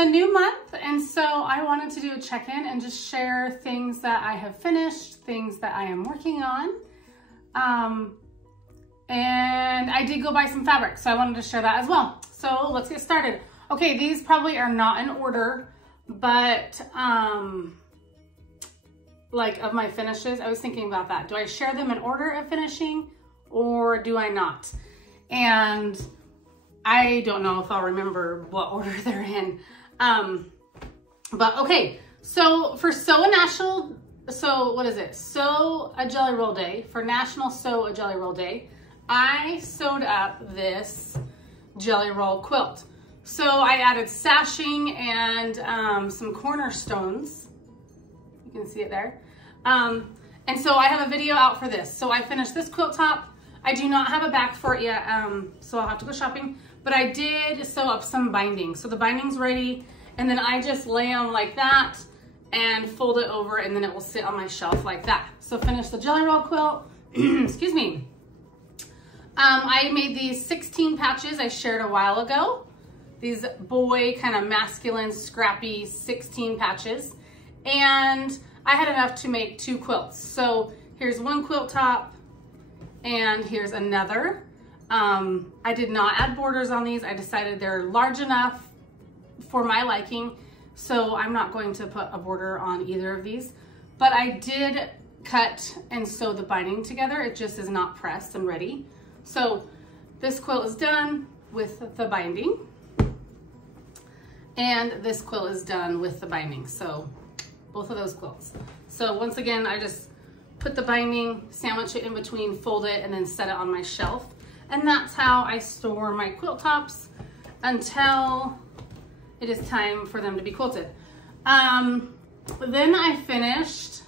a new month, and so I wanted to do a check-in and just share things that I have finished, things that I am working on. And I did go buy some fabric, so I wanted to share that as well. So let's get started. Okay, these probably are not in order, but like of my finishes, I was thinking about that. Do I share them in order of finishing or do I not? And I don't know if I'll remember what order they're in. But okay, so for Sew a Jelly Roll Day, for National Sew a Jelly Roll Day, I sewed up this jelly roll quilt. So I added sashing and some cornerstones. You can see it there. And so I have a video out for this. So I finished this quilt top. I do not have a back for it yet, so I'll have to go shopping. But I did sew up some binding. So the binding's ready, and then I just lay them like that and fold it over, and then it will sit on my shelf like that. So finish the jelly roll quilt. Excuse me. I made these 16 patches I shared a while ago. These boy kind of masculine scrappy 16 patches. And I had enough to make 2 quilts. So here's one quilt top and here's another. I did not add borders on these. I decided they're large enough for my liking, so I'm not going to put a border on either of these. But I did cut and sew the binding together. It just is not pressed and ready. So this quilt is done with the binding, and this quilt is done with the binding. So both of those quilts. So once again, I just put the binding, sandwich it in between, fold it, and then set it on my shelf. And that's how I store my quilt tops until it is time for them to be quilted. Then I finished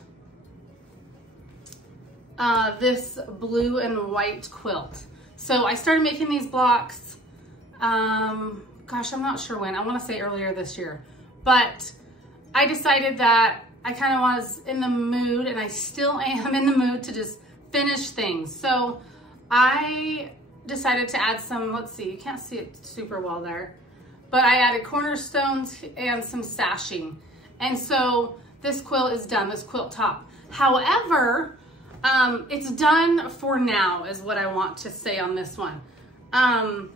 this blue and white quilt. So I started making these blocks, gosh, I'm not sure when. I want to say earlier this year. But I decided that I kind of was in the mood, and I still am in the mood, to just finish things. So I decided to add some, let's see, you can't see it super well there, but I added cornerstones and some sashing. And so this quilt is done, this quilt top. However, it's done for now is what I want to say on this one. I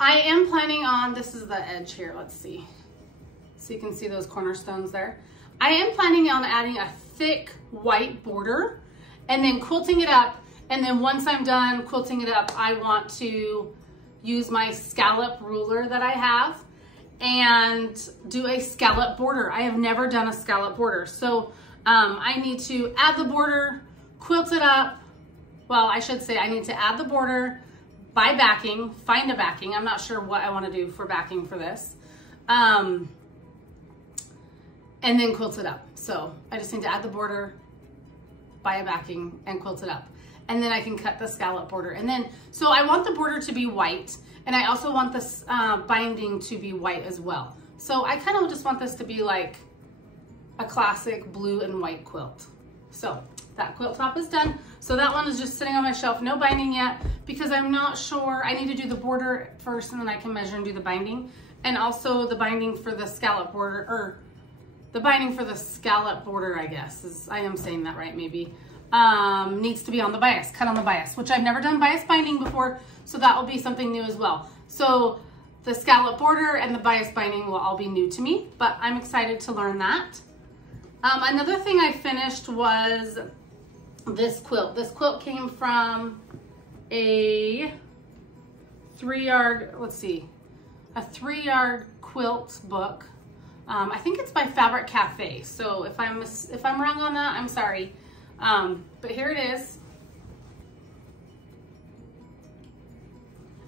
am planning on, this is the edge here, let's see. So you can see those cornerstones there. I am planning on adding a thick white border and then quilting it up. And then once I'm done quilting it up, I want to use my scallop ruler that I have and do a scallop border. I have never done a scallop border. So I need to add the border, quilt it up. Well, I should say I need to add the border, buy backing, find a backing. I'm not sure what I want to do for backing for this. And then quilt it up. So I just need to add the border, buy a backing, and quilt it up. And then I can cut the scallop border. And then, so I want the border to be white, and I also want this binding to be white as well. So I kind of just want this to be like a classic blue and white quilt. So that quilt top is done. So that one is just sitting on my shelf, no binding yet, because I'm not sure. I need to do the border first, and then I can measure and do the binding. And also the binding for the scallop border, or the binding for the scallop border, I guess, I am saying that right, maybe. Needs to be on the bias, cut on the bias, which I've never done bias binding before, so that will be something new as well. So the scallop border and the bias binding will all be new to me, but I'm excited to learn that. Another thing I finished was this quilt. This quilt came from a 3-yard, let's see, a 3-yard quilt book. I think it's by Fabric Cafe. So if I'm wrong on that, I'm sorry. But here it is.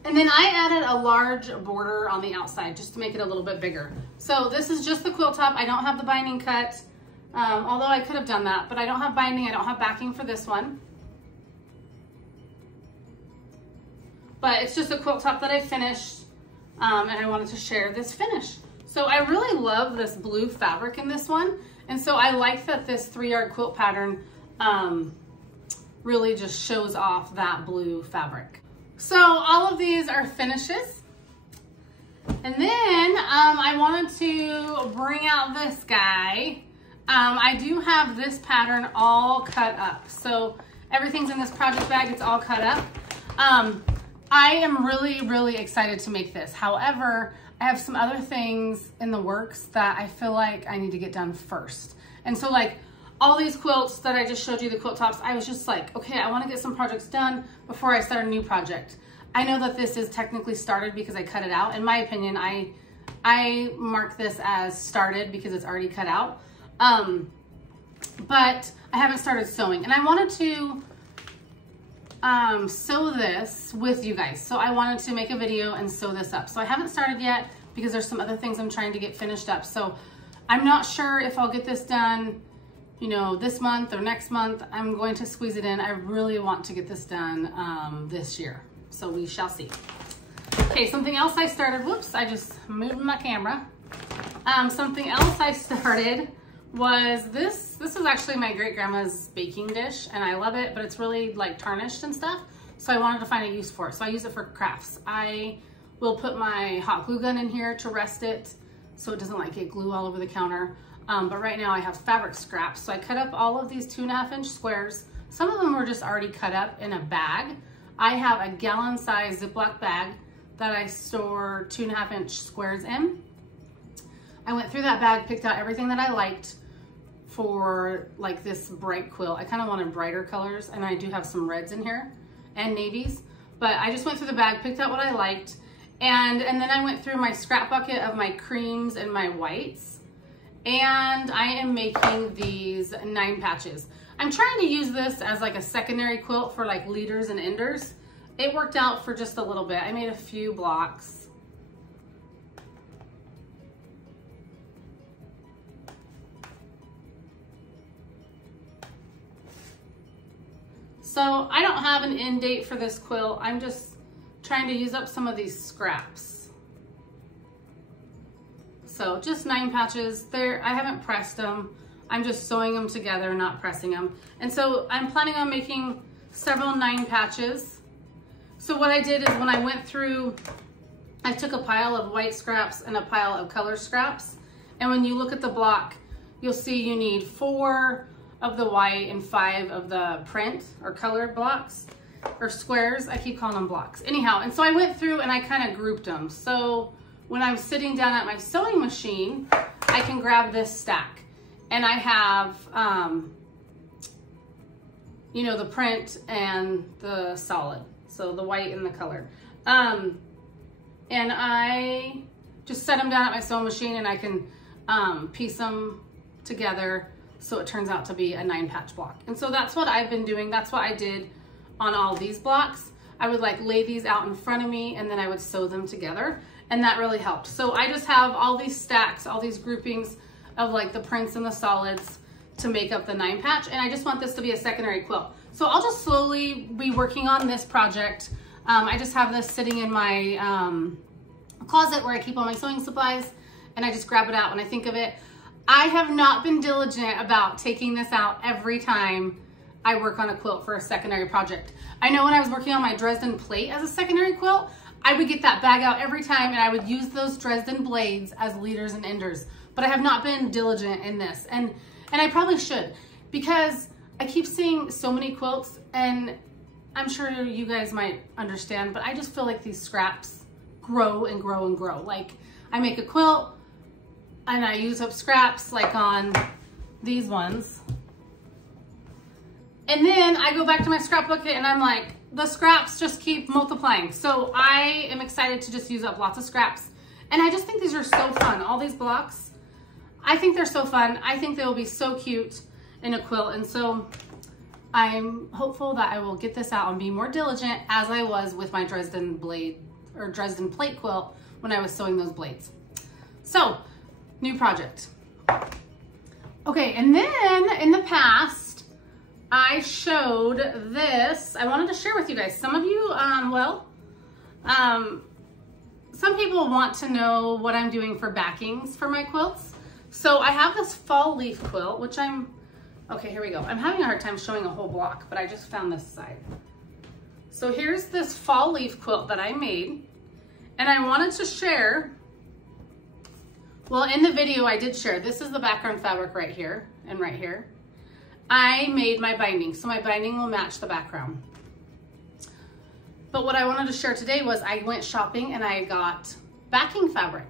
And then I added a large border on the outside just to make it a little bit bigger. So this is just the quilt top. I don't have the binding cut, although I could have done that, but I don't have binding. I don't have backing for this one. But it's just a quilt top that I finished, and I wanted to share this finish. So I really love this blue fabric in this one. And so I like that this 3-yard quilt pattern really just shows off that blue fabric. So all of these are finishes. And then I wanted to bring out this guy. I do have this pattern all cut up. So everything's in this project bag, it's all cut up. I am really excited to make this. However, I have some other things in the works that I feel like I need to get done first. And so like all these quilts that I just showed you, the quilt tops, I was just like, okay, I want to get some projects done before I start a new project. I know that this is technically started because I cut it out. In my opinion, I mark this as started because it's already cut out. But I haven't started sewing, and I wanted to sew this with you guys. So I wanted to make a video and sew this up. So I haven't started yet because there's some other things I'm trying to get finished up. So I'm not sure if I'll get this done, you know, this month or next month. I'm going to squeeze it in. I really want to get this done this year. So we shall see. Okay, something else I started, whoops, I just moved my camera. Something else I started was this. This was actually my great grandma's baking dish, and I love it, but it's really like tarnished and stuff. So I wanted to find a use for it. So I use it for crafts. I will put my hot glue gun in here to rest it so it doesn't like get glue all over the counter. But right now I have fabric scraps. So I cut up all of these 2.5-inch squares. Some of them were just already cut up in a bag. I have a gallon size Ziploc bag that I store 2.5-inch squares in. I went through that bag, picked out everything that I liked for like this bright quilt. I kind of wanted brighter colors, and I do have some reds in here and navies, but I just went through the bag, picked out what I liked, and then I went through my scrap bucket of my creams and my whites, and I am making these 9 patches. I'm trying to use this as like a secondary quilt for like leaders and enders. It worked out for just a little bit. I made a few blocks. So I don't have an end date for this quilt. I'm just trying to use up some of these scraps. So just 9 patches. I haven't pressed them. I'm just sewing them together, not pressing them. And so I'm planning on making several 9 patches. So what I did is when I went through, I took a pile of white scraps and a pile of color scraps. And when you look at the block, you'll see you need 4 of the white and 5 of the print or colored blocks or squares. I keep calling them blocks. Anyhow, and so I went through and I kind of grouped them. So when I'm sitting down at my sewing machine, I can grab this stack. And I have, you know, the print and the solid. So the white and the colored. And I just set them down at my sewing machine, and I can piece them together so it turns out to be a 9-patch block. And so that's what I've been doing. That's what I did on all these blocks. I would like lay these out in front of me, and then I would sew them together, and that really helped. So I just have all these stacks, all these groupings of like the prints and the solids to make up the 9-patch, and I just want this to be a secondary quilt. So I'll just slowly be working on this project. I just have this sitting in my closet where I keep all my sewing supplies, and I just grab it out when I think of it. I have not been diligent about taking this out every time I work on a quilt for a secondary project. I know when I was working on my Dresden plate as a secondary quilt, I would get that bag out every time, and I would use those Dresden blades as leaders and enders. But I have not been diligent in this, and I probably should, because I keep seeing so many quilts, and I'm sure you guys might understand, but I just feel like these scraps grow and grow and grow. Like I make a quilt and I use up scraps like on these ones. And then I go back to my scrap bucket and I'm like, the scraps just keep multiplying. So I am excited to just use up lots of scraps. And I just think these are so fun. All these blocks, I think they're so fun. I think they will be so cute in a quilt. And so I'm hopeful that I will get this out and be more diligent as I was with my Dresden blade or Dresden plate quilt when I was sewing those blades. So, new project. Okay, and then in the past, I showed this. I wanted to share with you guys. Some of you, some people want to know what I'm doing for backings for my quilts. So I have this fall leaf quilt, which okay, here we go. I'm having a hard time showing a whole block, but I just found this side. So here's this fall leaf quilt that I made, and I wanted to share Well, in the video I did share, this is the background fabric right here and right here. I made my binding, so my binding will match the background. But what I wanted to share today was I went shopping and I got backing fabric.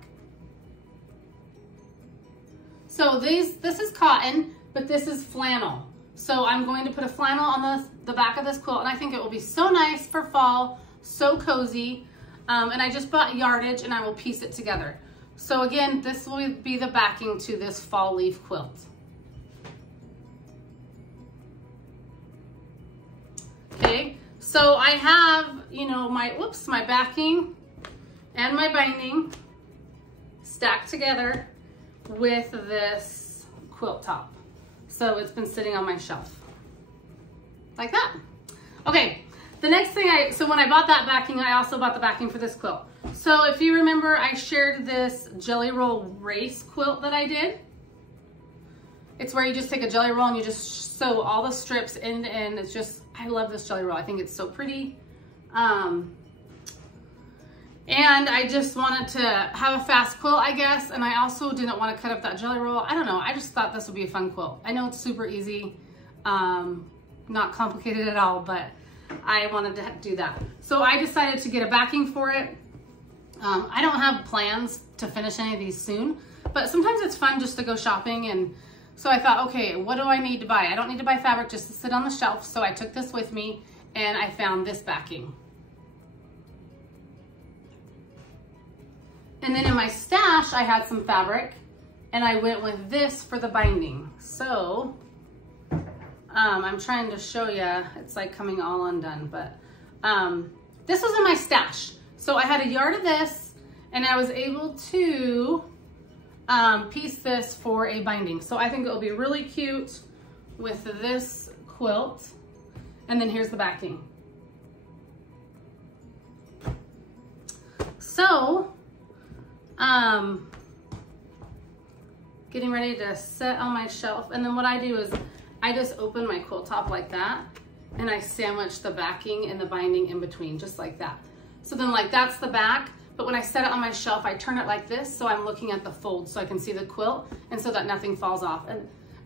So this is cotton, but this is flannel. So I'm going to put a flannel on the back of this quilt, and I think it will be so nice for fall, so cozy. And I just bought yardage and I will piece it together. So again, this will be the backing to this fall leaf quilt. Okay, so I have, you know, my backing and my binding stacked together with this quilt top. So it's been sitting on my shelf like that. Okay, the next thing so when I bought that backing, I also bought the backing for this quilt. So if you remember, I shared this jelly roll race quilt that I did. It's where you just take a jelly roll and you just sew all the strips end to end. It's just, I love this jelly roll. I think it's so pretty. And I just wanted to have a fast quilt, I guess. And I also didn't want to cut up that jelly roll. I don't know. I just thought this would be a fun quilt. I know it's super easy, not complicated at all, but I wanted to do that. So I decided to get a backing for it. I don't have plans to finish any of these soon, but sometimes it's fun just to go shopping. And so I thought, okay, what do I need to buy? I don't need to buy fabric just to sit on the shelf. So I took this with me and I found this backing. And then in my stash, I had some fabric and I went with this for the binding. So I'm trying to show you, it's like coming all undone, but this was in my stash. So I had a yard of this and I was able to piece this for a binding. So I think it will be really cute with this quilt. And then here's the backing. So, getting ready to set on my shelf. And then what I do is I just open my quilt top like that and I sandwich the backing and the binding in between, just like that. So then like that's the back, but when I set it on my shelf, I turn it like this so I'm looking at the fold so I can see the quilt and so that nothing falls off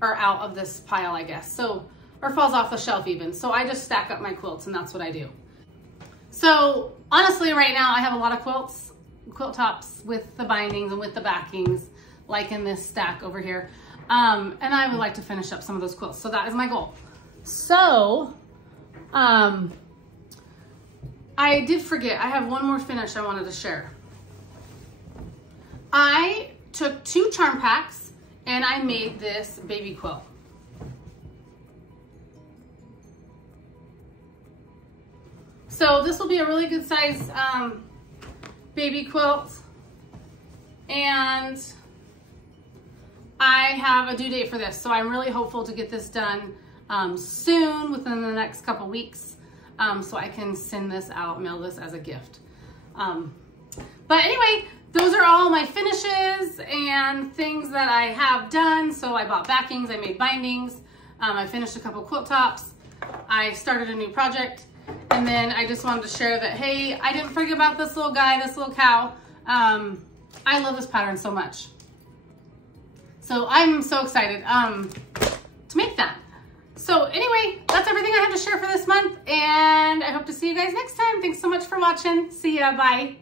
or out of this pile, I guess. So, or falls off the shelf even. So I just stack up my quilts and that's what I do. So honestly, right now I have a lot of quilt tops with the bindings and with the backings, like in this stack over here. And I would like to finish up some of those quilts. So that is my goal. So, I did forget, I have one more finish I wanted to share. I took 2 charm packs and I made this baby quilt. So this will be a really good size baby quilt. And I have a due date for this. So I'm really hopeful to get this done soon, within the next couple weeks. So I can send this out, mail this as a gift. But anyway, those are all my finishes and things that I have done. So I bought backings, I made bindings, I finished a couple quilt tops, I started a new project, and then I just wanted to share that, hey, I didn't forget about this little guy, this little cow. I love this pattern so much. So I'm so excited to make that. So anyway, that's everything I have to share for this month, and I hope to see you guys next time. Thanks so much for watching. See ya, bye.